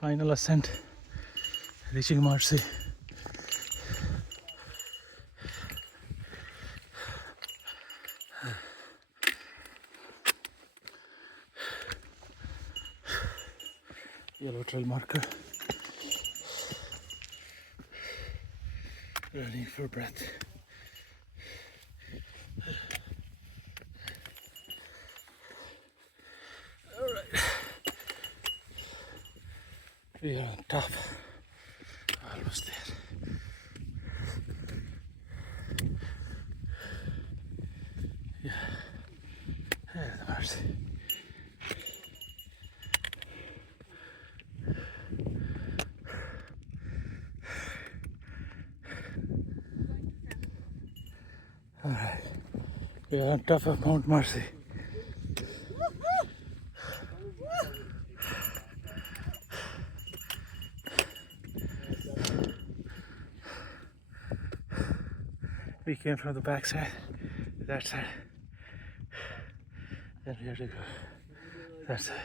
Final ascent, reaching Marcy. Yellow trail marker. Running for breath. All right. We are on top. Almost there. Yeah. There's the Marcy. All right. We are on top of Mount Marcy. We came from the back side, that side. Then we have to go that side.